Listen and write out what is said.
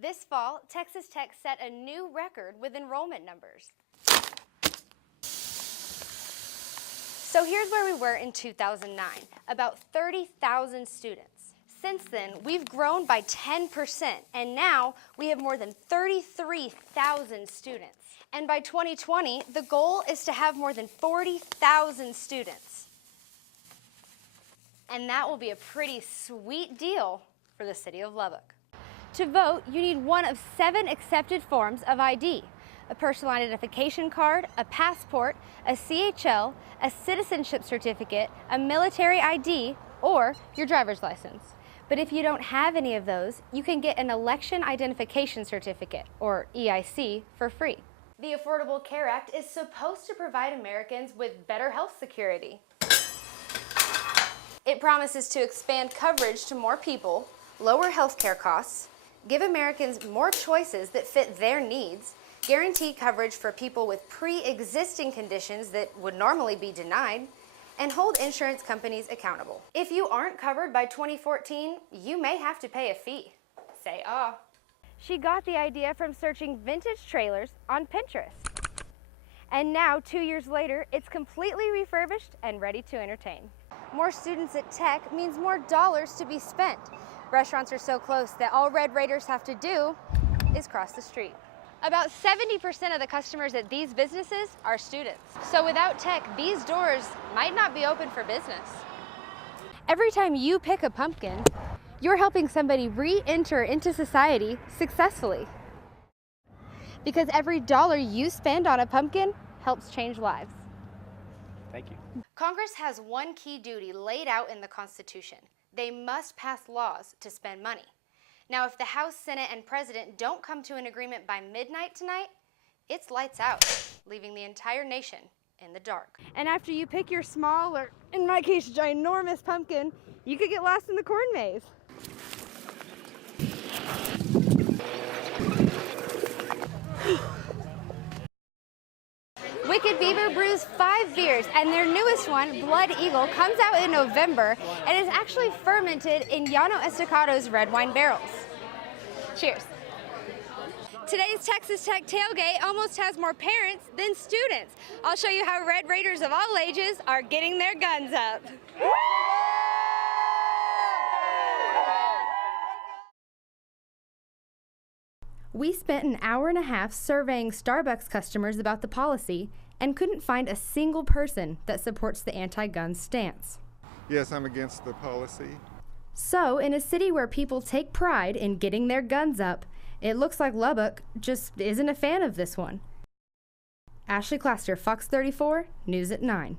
This fall, Texas Tech set a new record with enrollment numbers. So here's where we were in 2009, about 30,000 students. Since then, we've grown by 10%, and now we have more than 33,000 students. And by 2020, the goal is to have more than 40,000 students. And that will be a pretty sweet deal for the city of Lubbock. To vote, you need one of 7 accepted forms of ID: a personal identification card, a passport, a CHL, a citizenship certificate, a military ID, or your driver's license. But if you don't have any of those, you can get an election identification certificate, or EIC, for free. The Affordable Care Act is supposed to provide Americans with better health security. It promises to expand coverage to more people, lower health care costs, give Americans more choices that fit their needs, guarantee coverage for people with pre-existing conditions that would normally be denied, and hold insurance companies accountable. If you aren't covered by 2014, you may have to pay a fee. Say ah. She got the idea from searching vintage trailers on Pinterest. And now, 2 years later, it's completely refurbished and ready to entertain. More students at Tech means more dollars to be spent. Restaurants are so close that all Red Raiders have to do is cross the street. About 70% of the customers at these businesses are students. So without Tech, these doors might not be open for business. Every time you pick a pumpkin, you're helping somebody re-enter into society successfully. Because every dollar you spend on a pumpkin helps change lives. Thank you. Congress has one key duty laid out in the Constitution. They must pass laws to spend money. Now, if the House, Senate, and President don't come to an agreement by midnight tonight, it's lights out, leaving the entire nation in the dark. And after you pick your small, or in my case, ginormous pumpkin, you could get lost in the corn maze. Wicked Beaver brews 5 beers, and their newest one, Blood Eagle, comes out in November and is actually fermented in Llano Estacado's red wine barrels. Cheers. Today's Texas Tech tailgate almost has more parents than students. I'll show you how Red Raiders of all ages are getting their guns up. We spent an hour and a half surveying Starbucks customers about the policy and couldn't find a single person that supports the anti-gun stance. Yes, I'm against the policy. So, in a city where people take pride in getting their guns up, it looks like Lubbock just isn't a fan of this one. Ashley Claster, Fox 34, News at 9.